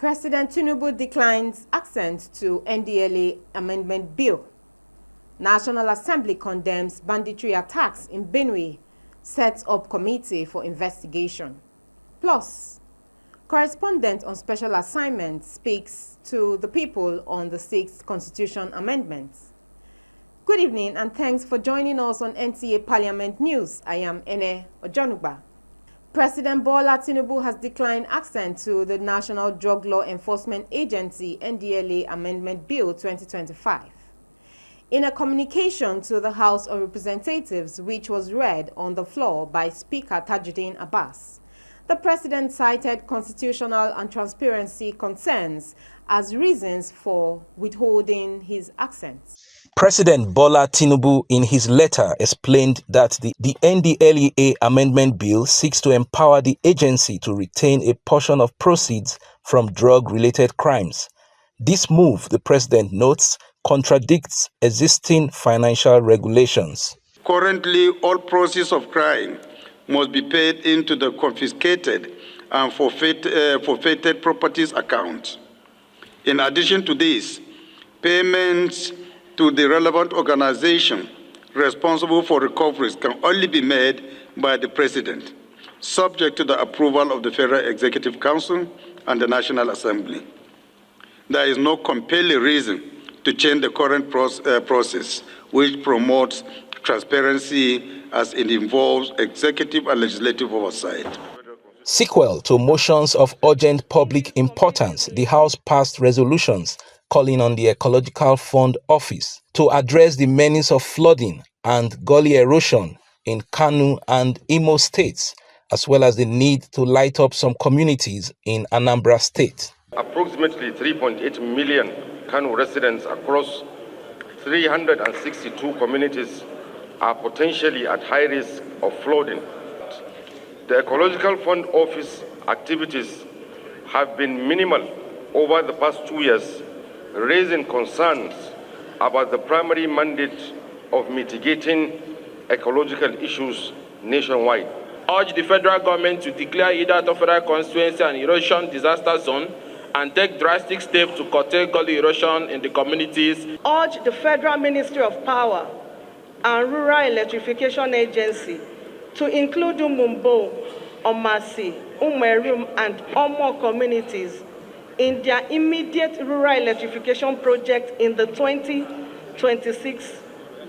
President Tinubu declines assent to NDLA amendment bill. National Assembly condemns banditry attacks in Benue, sets up committee for investigation. Plus, correspondent on special assignment speaks to the people on the 6th Constitution Amendment. Good evening and thanks for joining us on NTA Parliament News. I am Ene Ojonuba. President Bola Tinubu has declined assent to the National Drug Law Enforcement Agency NDLA Amendment Bill 2025. In a communication to the House of Representatives, which was read on the floor by Speaker Tajuddin Abbas, the President cited constitutional and transparency concerns as reasons for withholding his assent. President Bola Tinubu in his letter explained that the NDLEA Amendment Bill seeks to empower the agency to retain a portion of proceeds from drug-related crimes. This move, the President notes, contradicts existing financial regulations. Currently, all proceeds of crime must be paid into the confiscated and forfeited properties account. In addition to this, payments to the relevant organization responsible for recoveries can only be made by the President, subject to the approval of the Federal Executive Council and the National Assembly. There is no compelling reason to change the current process, which promotes transparency as it involves executive and legislative oversight. Sequel to motions of urgent public importance, the House passed resolutions calling on the Ecological Fund Office to address the menace of flooding and gully erosion in Kano and Imo states, as well as the need to light up some communities in Anambra State. Approximately 3.8 million Kano residents across 362 communities are potentially at high risk of flooding. The Ecological Fund Office activities have been minimal over the past 2 years, raising concerns about the primary mandate of mitigating ecological issues nationwide. Urge the federal government to declare either the federal constituency an erosion disaster zone and take drastic steps to curtail gully erosion in the communities. Urge the Federal Ministry of Power and Rural Electrification Agency to include Umumbo, Omasi, Umerum, and Omo communities in their immediate rural electrification project in the 2026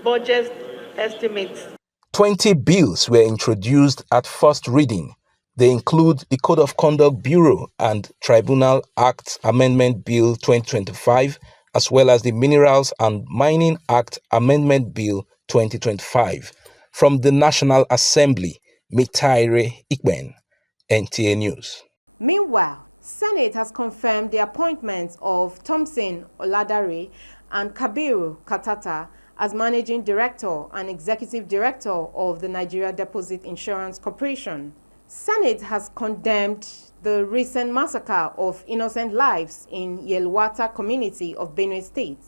budget estimates. 20 bills were introduced at first reading. They include the Code of Conduct Bureau and Tribunal Act Amendment Bill 2025, as well as the Minerals and Mining Act Amendment Bill 2025. From the National Assembly, Mitaire Ikben, NTA News. Meanwhile, Senate has confirmed the appointments of Thompson Oladare and Kabiru Katata as Managing Director and Executive Director of the Nigeria Deposit Insurance Corporation. Senate has condemned the recent massacre of innocent lives in Yelwata community of Benue State.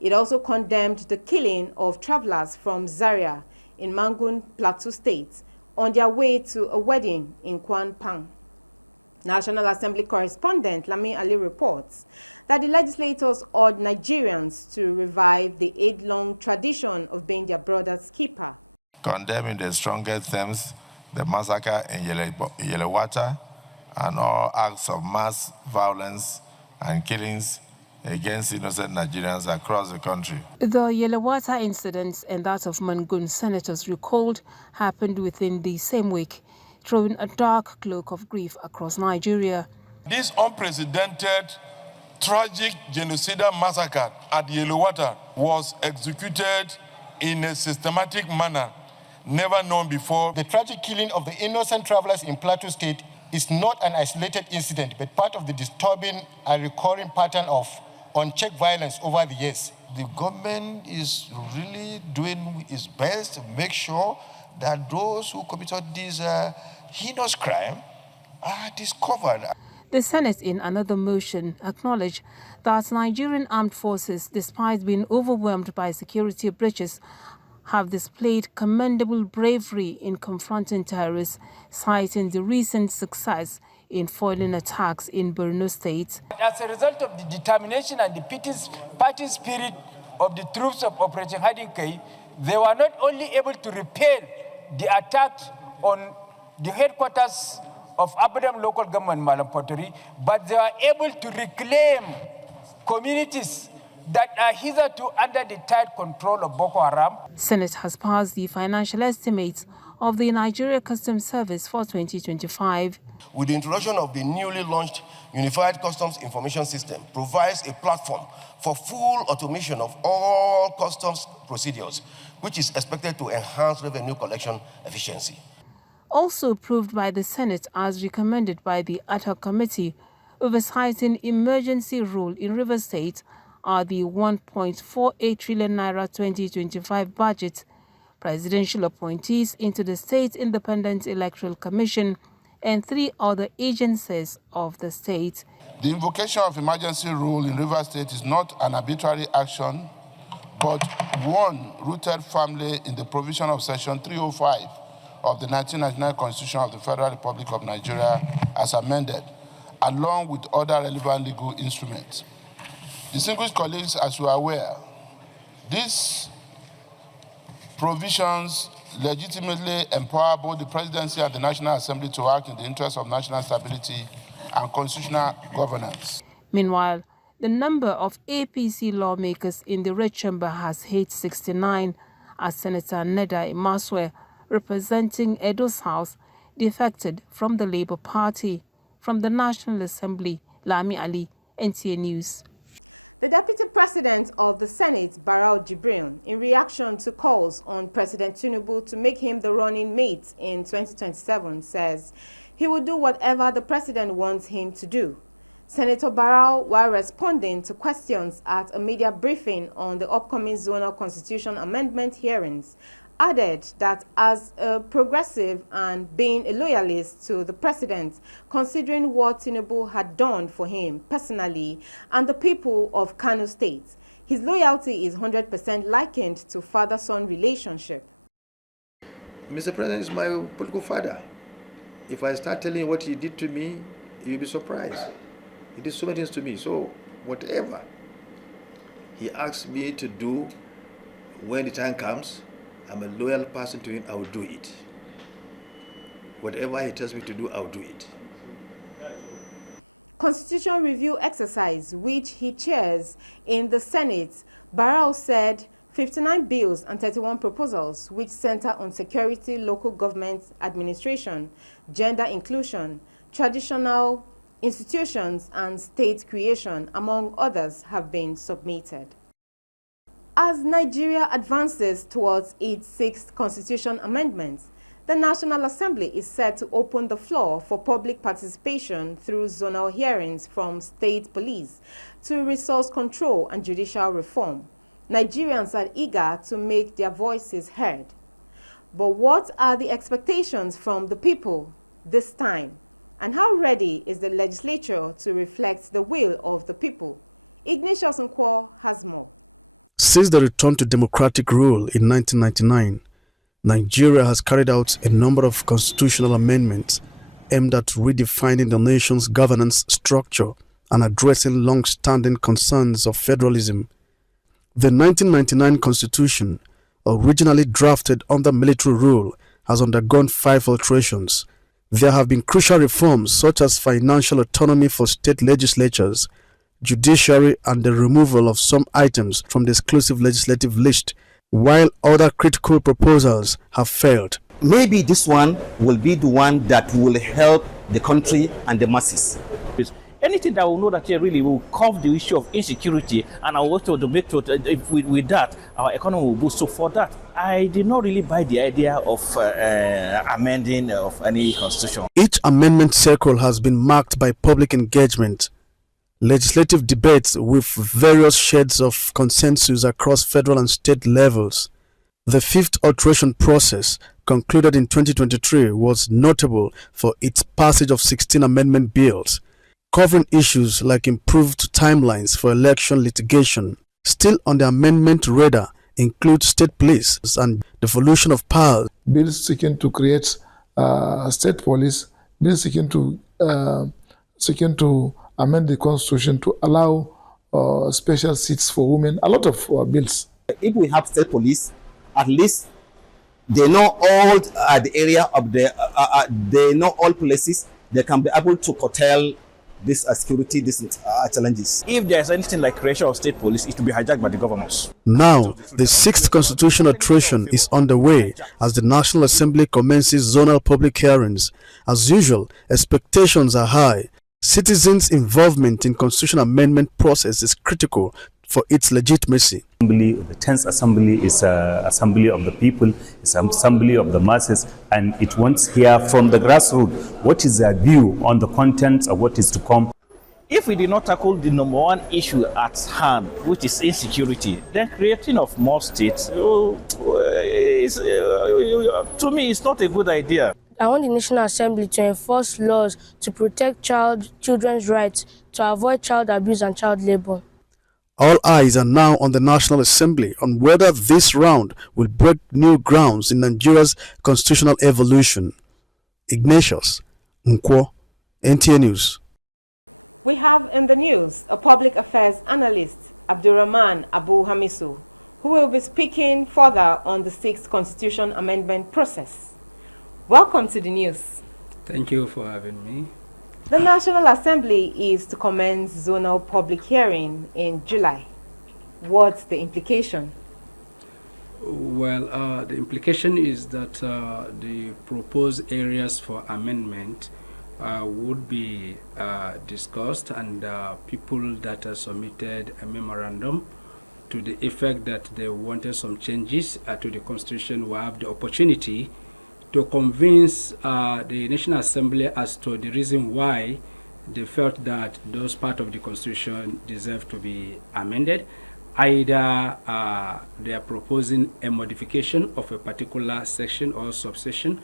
It also condemned the killing of travelers from Zaria in Mangun, Plateau State, on their way to a wedding in Kwanpang. National Assembly correspondent Lami Ali reports that the legislators urged Nigerians to revive the age-long tradition of being their brother's keeper. Condemning the strongest terms the massacre in Yelwata and all acts of mass violence and killings against innocent Nigerians across the country. The Yelwata incidents and that of Mangun, senators recalled, happened within the same week, throwing a dark cloak of grief across Nigeria. This unprecedented, tragic genocidal massacre at Yelwata was executed in a systematic manner never known before. The tragic killing of the innocent travelers in Plateau State is not an isolated incident, but part of the disturbing and recurring pattern of unchecked violence over the years. The government is really doing its best to make sure that those who committed this heinous crime are discovered. The Senate, in another motion, acknowledged that Nigerian armed forces, despite being overwhelmed by security breaches, have displayed commendable bravery in confronting terrorists, citing the recent success in foiling attacks in Borno State. As a result of the determination and the party spirit of the troops of Operation Hiding Kai, they were not only able to repel the attack on the headquarters of Abadam local government, Malam Pottery, but they were able to reclaim communities that are hitherto under the tight control of Boko Haram. Senate has passed the financial estimates of the Nigeria Customs Service for 2025. With the introduction of the newly launched Unified Customs Information System, provides a platform for full automation of all customs procedures, which is expected to enhance revenue collection efficiency. Also approved by the Senate as recommended by the ad hoc committee oversighting emergency rule in Rivers State are the 1.48 trillion naira 2025 budget, presidential appointees into the State Independent Electoral Commission, and 3 other agencies of the state. The invocation of emergency rule in Rivers State is not an arbitrary action, but one rooted firmly in the provision of Section 305 of the 1999 Constitution of the Federal Republic of Nigeria as amended, along with other relevant legal instruments. Distinguished colleagues, as you are aware, these provisions legitimately empower both the Presidency and the National Assembly to act in the interest of national stability and constitutional governance. Meanwhile, the number of APC lawmakers in the Red Chamber has hit 69 as Senator Neda Imaswe, representing Edo's House, defected from the Labour Party. From the National Assembly, Lami Ali, NTA News. The Deputy President of the Senate, Barau Jibril, in reaction to calls on President Tinubu to make him the running mate in 2027, says he will do whatever the President wants him to do. Senator Barau, while responding to questions at a media briefing on the upcoming zonal constitution amendment hearings, added that as a progressive and being a loyalist to the president, considering what Tinubu had done for him personally and the people of Kano State, his loyalty is 100% likened to father-son relationship. Mr. President is my political father. If I start telling you what he did to me, you'll be surprised. He did so many things to me. So whatever he asks me to do when the time comes, I'm a loyal person to him, I will do it. Whatever he tells me to do, I'll do it. Constitution review exercise, which he chairs in the Senate, Barau said 59 bills and 31 proposals, which center on security, local government administration, gender inclusion, traditional institutions, and state creation, among others, have been submitted. As Nigeria advances towards its 6th constitution amendment, the National Assembly is set to open the floor for public participation through zonal hearings from state police to resource control and judicial reform. Nigerians are eager to make their voices heard. But what are the expectations from the people this time? And how ready is the legislature to reflect the will of the people? Ignatius Nkwo has more. Since the return to democratic rule in 1999, Nigeria has carried out a number of constitutional amendments aimed at redefining the nation's governance structure and addressing long-standing concerns of federalism. The 1999 Constitution, originally drafted under military rule, has undergone 5 alterations. There have been crucial reforms such as financial autonomy for state legislatures, judiciary, and the removal of some items from the exclusive legislative list, while other critical proposals have failed. Maybe this one will be the one that will help the country and the masses. Anything that will know that really will curb the issue of insecurity, and I want to make sure that if with that our economy will boost. So for that, I did not really buy the idea of amending of any constitution. Each amendment cycle has been marked by public engagement, legislative debates with various shades of consensus across federal and state levels. The 5th alteration process, concluded in 2023, was notable for its passage of 16 amendment bills, covering issues like improved timelines for election litigation. Still on the amendment radar include state police and devolution of powers. Bills seeking to create state police, bills seeking to seeking to amend the constitution to allow special seats for women, a lot of bills. If we have state police, at least they know all the area of they know all places. They can be able to curtail this security, these challenges. If there's anything like creation of state police, it will be hijacked by the governors. Now, the 6th constitutional iteration is underway as the National Assembly commences zonal public hearings. As usual, expectations are high. Citizens' involvement in constitutional amendment process is critical for its legitimacy. The 10th Assembly is an assembly of the people, it's an assembly of the masses, and it wants to hear from the grassroots what is their view on the contents of what is to come. If we did not tackle the #1 issue at hand, which is insecurity, then creating of more states, to me, it's not a good idea. I want the National Assembly to enforce laws to protect children's rights, to avoid child abuse and child labor. All eyes are now on the National Assembly on whether this round will break new grounds in Nigeria's constitutional evolution. Ignatius Nkwo, NTA News. We have in the news a public affairs analyst, Abdurrahman Abu Hamisu, who will be speaking further on the 6th Constitution Amendment process. Welcome to the news. Thank you for having me. The National Assembly is to commence zonal public hearing in July. What's the implication? Well, the implication is that the proposed areas for amendment would be discussed, and people that submitted a memorandum to the effect that they wanted some changes to the Constitution will have the opportunity to convince the National Assembly as to the reason why they felt that those parts of the Constitution deserve to be amended. Either they are proposing a modification of a particular section or subsection,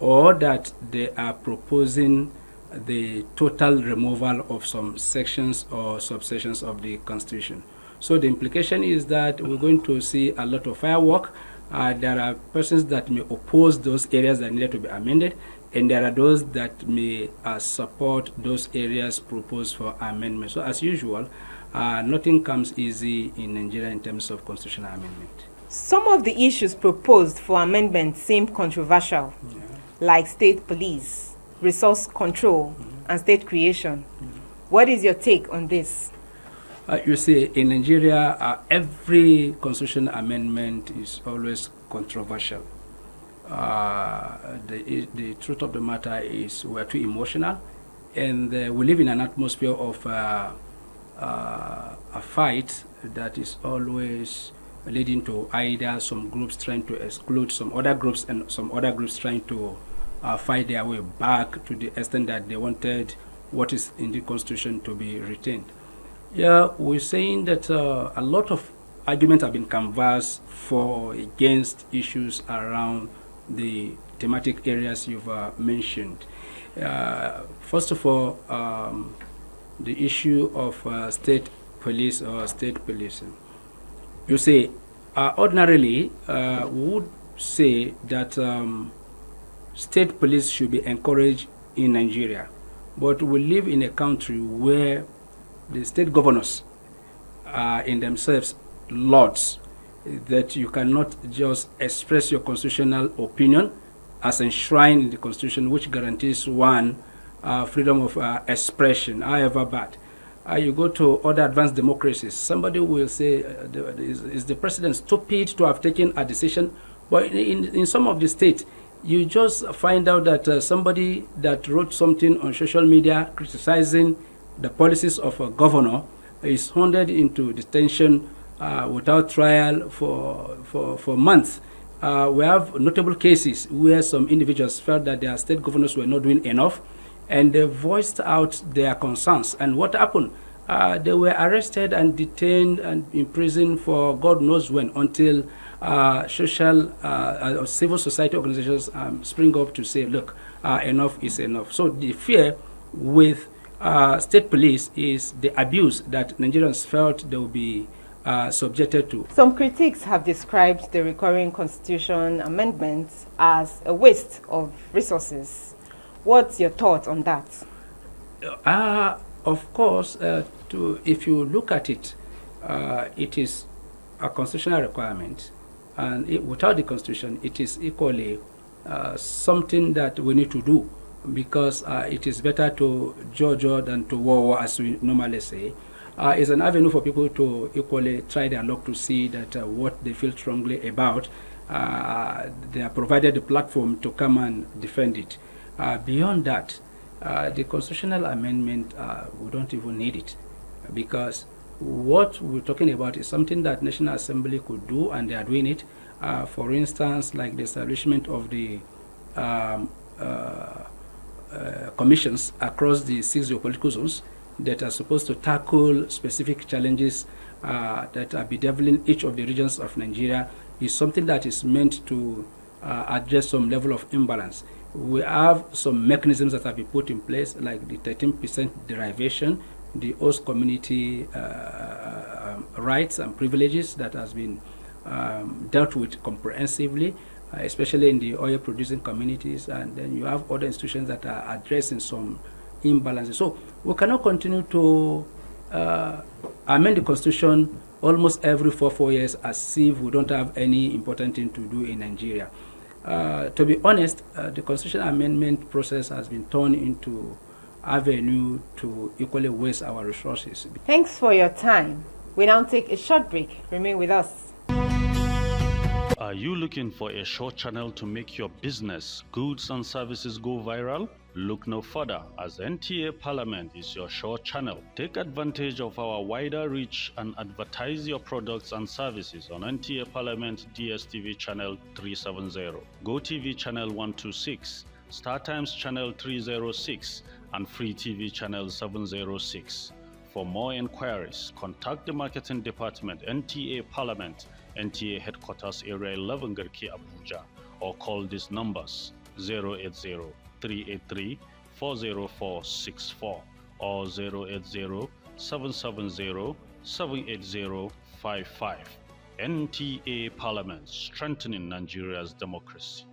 or that they are proposing the total removal of some sections or subsections of the Constitution. So the implication is that we're going to see a lot of firework. There are persons that may oppose those areas that needed to be amended, and there are those that may support those areas proposed for amendment. So as usual, nothing comes easy in Nigeria in terms of constitutional amendment. Some of the issues proposed for amendment seem controversial, like state police, resource control, and state creation. What is your take on this? You see, in Nigeria, every constitutional amendment is always controversial. The truth of the matter is we're too emotional, and we live in an atmosphere of a fight that is always leading to either some groups trying to exclude some other groups and some other groups trying to fight their way back to the extent that they wanted what is in the Constitution to be retained. Yeah, we're saying that a lot of arguments have been canvassed for against issues around the thematic areas you've mentioned. First of all, the issue of state police or state policing. You say, ordinarily, we would say that state police should be encouraged in Nigeria, but we live in a country where the state governors are in themselves lords, that you cannot just express your constitutional opinion as enshrined in the Constitution, which guarantees one freedom of expression, however bad. You go to other advanced democracies, somebody will say, is the president stupid to have taken a decision? But in some of the states, you just find out that somebody that wrote something on social media criticizing the policies of a governor is handed into detention without trial for months. We have notable cases where some individuals felt that their state governors were not doing enough, and they voiced out their concerns. And what happened? They were arrested and detained and imprisoned for God knows when, until civil society organizations spring up to say, look, enough is enough. So the fear with state police is the abuse that Nigerians felt they will be subjected to. Some critics have described the recurring constitution amendments as a waste of resources. What's your thought on that? Of course, if you look at it, it is a constitutional requirement, and without the constitution, it is equally something that we need to do, because it is better to judge than to war, as we normally say. It's an avenue for people to equally try their luck to see that what they feel strongly about, they are provided a platform to come and defend it. Beyond that, the constitutional amendment, we don't even need it, because what we're talking about is something that National Assembly could do, and they are doing it. For instance, like the establishment of the commissions across the 6 geopolitical zones that are supposed to tackle specific challenges that are bedeviling each of the regions of Nigeria, is something that is meant to address some level of imbalance. We have some mechanisms that have been put in place, like the 13% derivation, the host community rights and privileges that has been dealt with comprehensively, especially in the oil producing communities, and then you have other institutions that are addressing some imbalances. So we cannot continue to amend the constitution almost every 4 years as if we don't have any important thing to do in Nigeria. To be honest, the constitutional amendment process has been turned into avenue to equally waste our resources. Thanks for your time. We now take a short break. Remain with us. Are you looking for a short channel to make your business, goods and services go viral? Look no further, as NTA Parliament is your short channel. Take advantage of our wider reach and advertise your products and services on NTA Parliament DSTV channel 370, GoTV channel 126, StarTimes channel 306, and Free TV channel 706. For more inquiries, contact the marketing department, NTA Parliament, NTA Headquarters Area 11 Garki Abuja, or call these numbers 080-383-40464 or 080-770-78055. NTA Parliament, strengthening Nigeria's democracy.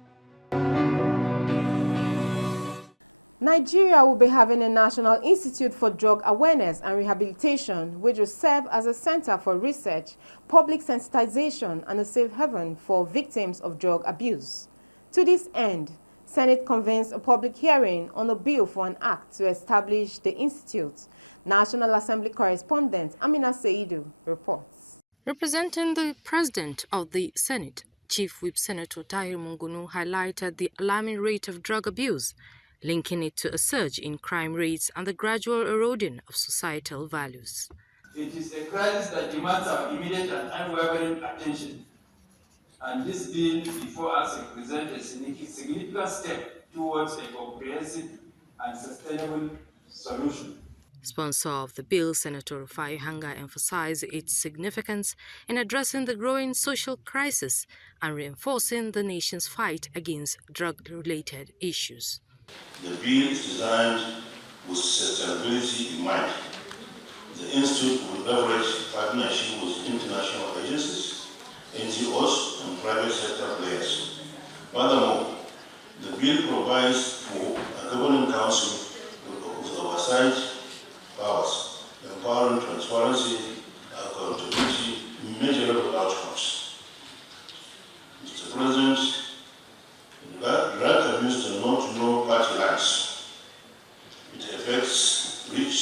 Nigeria will be having a National Institute for Drug Awareness and Rehabilitation, which will serve as a center for research, public sensitization, and a safe haven for victims of drug abuse. To this end, Senate convenes a public hearing on a bill for an act to establish the institute. National Assembly correspondent Amina Seidu reports. Representing the President of the Senate, Chief Whip Senator Tahir Mungunu highlighted the alarming rate of drug abuse, linking it to a surge in crime rates and the gradual eroding of societal values. It is a crisis that demands our immediate and unwavering attention. And this bill before us represents a significant step towards a comprehensive and sustainable solution. Sponsor of the bill, Senator Rufai Hanga, emphasized its significance in addressing the growing social crisis and reinforcing the nation's fight against drug-related issues. The bill is designed with sustainability in mind. The Institute will leverage partnership with international agencies, NGOs, and private sector players. Furthermore, the bill provides for a governing council with oversight powers, empowering transparency, accountability, measurable outcomes. Mr. President, drug abuse does not know party lines. It affects rich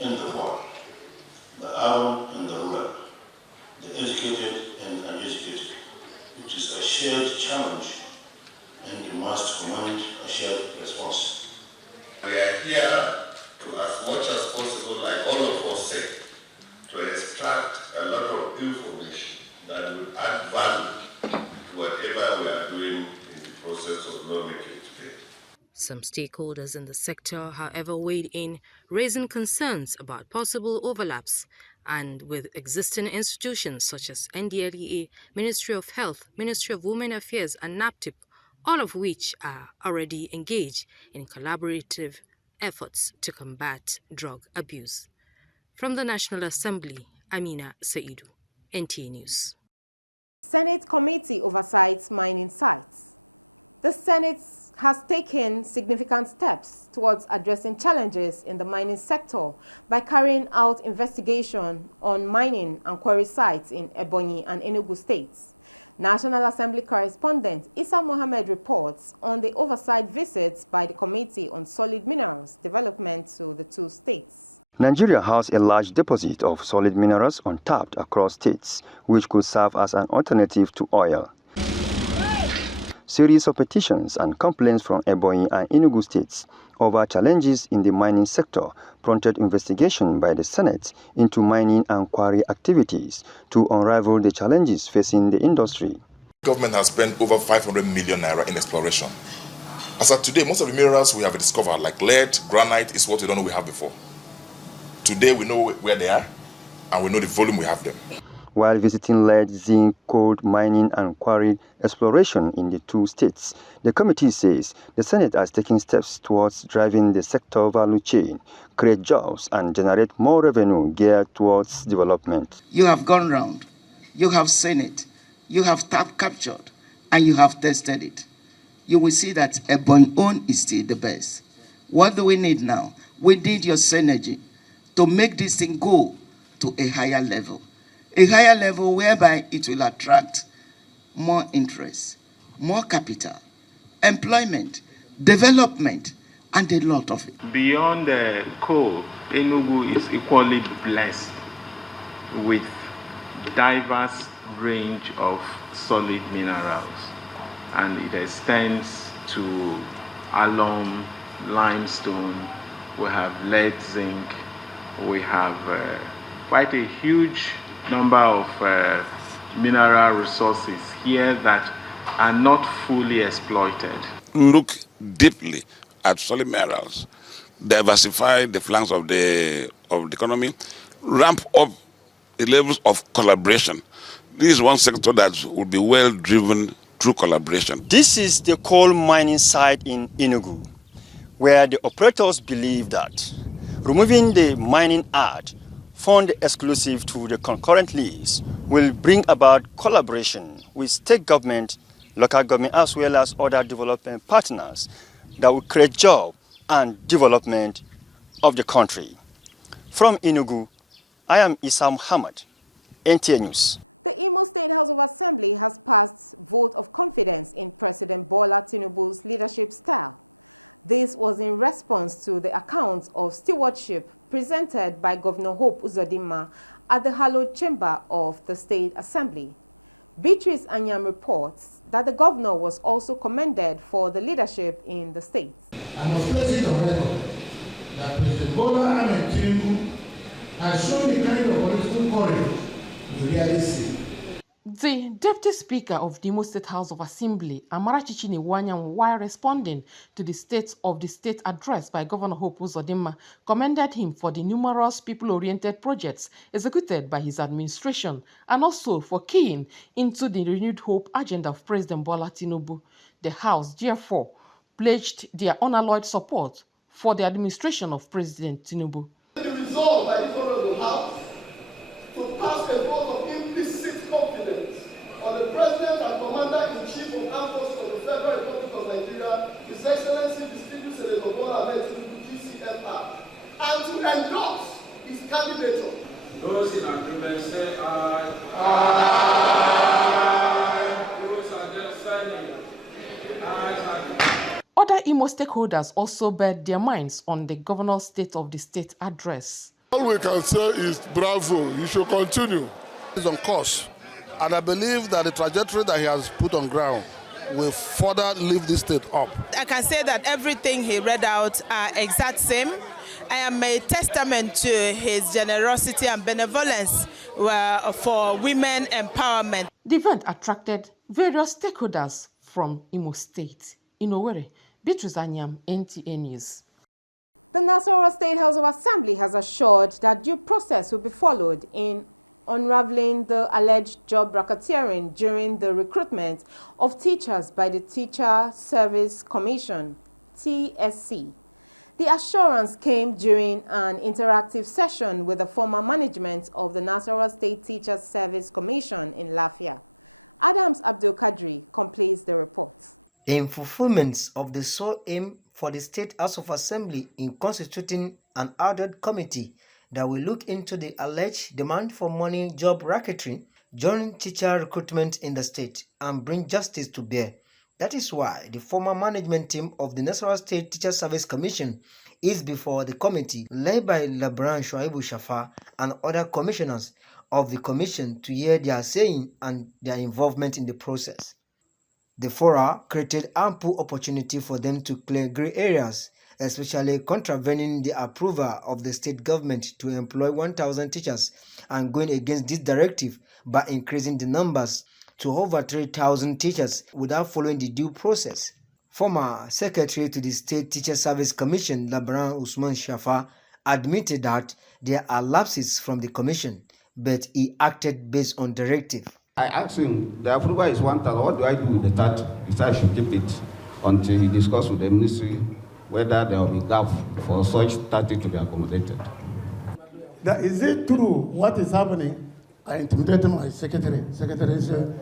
and the poor, the urban and the rural, the educated and uneducated. It is a shared challenge and we must command a shared response. We are here to, as much as possible, like all of us say, to extract a lot of information that will add value to whatever we are doing in the process of lawmaking today. Some stakeholders in the sector, however, weighed in, raising concerns about possible overlaps and with existing institutions such as NDLEA, Ministry of Health, Ministry of Women Affairs, and NAPTIP, all of which are already engaged in collaborative efforts to combat drug abuse. From the National Assembly, Amina Saidu, NTA News. Senate Committee oversights mining sites. The Senate has taken significant steps towards addressing challenges in the mining sector by carrying out investigation on mining and quarry sites in Ebonyi and Enugu states. National Assembly correspondent Issa Mohammed reports on the oversight visits by the Committee on Solid Minerals Development to the two states. Nigeria has a large deposit of solid minerals untapped across states, which could serve as an alternative to oil. Series of petitions and complaints from Ebonyi and Enugu states over challenges in the mining sector prompted investigation by the Senate into mining and quarry activities to unravel the challenges facing the industry. Government has spent over 500 million naira in exploration. As of today, most of the minerals we have discovered, like lead, granite, is what we don't know we have before. Today we know where they are, and we know the volume we have them. While visiting lead, zinc, gold mining and quarry exploration in the two states, the committee says the Senate has taken steps towards driving the sector value chain, create jobs and generate more revenue geared towards development. You have gone round, you have seen it, you have captured, and you have tested it. You will see that Ebonyi own is still the best. What do we need now? We need your synergy to make this thing go to a higher level whereby it will attract more interest, more capital, employment, development, and a lot of it. Beyond the coal, Enugu is equally blessed with diverse range of solid minerals, and it extends to alum, limestone, we have lead, zinc, we have quite a huge number of mineral resources here that are not fully exploited. Look deeply at solid minerals, diversify the flanks of the economy, ramp up the levels of collaboration. This is one sector that will be well driven through collaboration. This is the coal mining site in Enugu, where the operators believe that removing the mining act, fund exclusive to the concurrent lease, will bring about collaboration with state government, local government, as well as other development partners that will create job and development of the country. From Enugu, I am Issa Muhammad, NTA News. The Imo State House of Assembly has passed vote of confidence in President Bola Tinubu's leadership style. This was in response to the account of stewardship presented by Governor Hope Uzodinma at the hallowed chamber of the State Assembly. Beatrice Anyam reports that the governor was also commended for the leadership in the state. I must place it on record that President Bola Tinubu has shown the kind of political courage you rarely see. The Deputy Speaker of the Imo State House of Assembly, Amarachi Chinewanyam, while responding to the state of the state address by Governor Hope Uzodinma, commended him for the numerous people-oriented projects executed by his administration and also for keying into the renewed hope agenda of President Bola Tinubu. The House, therefore, pledged their unalloyed support for the administration of President Tinubu. The result by the floor of the House to pass a vote of implicit confidence on the President and Commander-in-Chief of Armed Forces of the Federal Republic of Nigeria, His Excellency Distinguished Senator Bola Tinubu, GCFR, and to endorse his candidature. Those in agreement say aye. Aye. Those against signing. Aye. Other Imo stakeholders also bet their minds on the governor's State of the State address. All we can say is bravo, you should continue. He's on course, and I believe that the trajectory that he has put on ground will further lift this state up. I can say that everything he read out are exact same. I am a testament to his generosity and benevolence for women empowerment. The event attracted various stakeholders from Imo State. In Owerri, Beatrice Anyam, NTA News. The Nasarawa State House of Assembly has assured that due process will be followed in unraveling the alleged job racketeering during the recruitment of teachers by the Teacher Service Commission, TSC. The assurance came during an interactive session with the former management of the Nasarawa State Teacher Service Commission in Lafia. Adams Abdul Kadri completes the report. In fulfillment of the sole aim for the State House of Assembly in constituting an audit committee that will look into the alleged demand for money job racketeering during teacher recruitment in the state and bring justice to bear. That is why the former management team of the National State Teacher Service Commission is before the committee led by Labran Shuaibu Shafa and other commissioners of the commission to hear their saying and their involvement in the process. The fora created ample opportunity for them to clear grey areas, especially contravening the approval of the state government to employ 1,000 teachers and going against this directive by increasing the numbers to over 3,000 teachers without following the due process. Former Secretary to the State Teacher Service Commission, Labran Usman Shafa, admitted that there are lapses from the commission, but he acted based on directive. I asked him, the approval is 1,000, what do I do with the 30? He said I should keep it until he discussed with the ministry whether there will be gap for such 30 to be accommodated. Is it true what is happening? I intimidated my secretary. Secretary said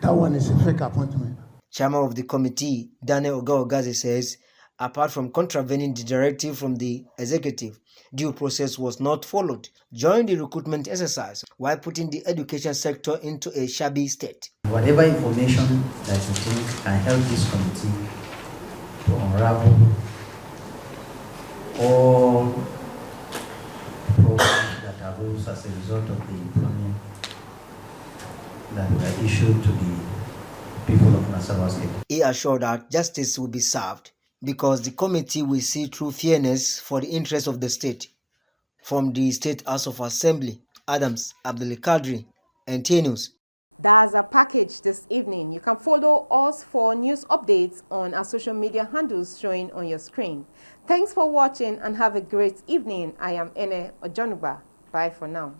that one is a fake appointment. Chairman of the committee, Daniel Ogaogaze, says apart from contravening the directive from the executive, due process was not followed during the recruitment exercise while putting the education sector into a shabby state. Whatever information that you think can help this committee to unravel all programs that arose as a result of the employment that were issued to the people of Nasarawa State. He assured that justice will be served because the committee will see through fairness for the interest of the state. From the State House of Assembly, Adams Abdulkadri, NTA News. That's a package this evening. You can follow us for news updates on our social media handles showing on your screen. Thanks for watching and have a great evening. I am Ene Ojonuba. Bye for now.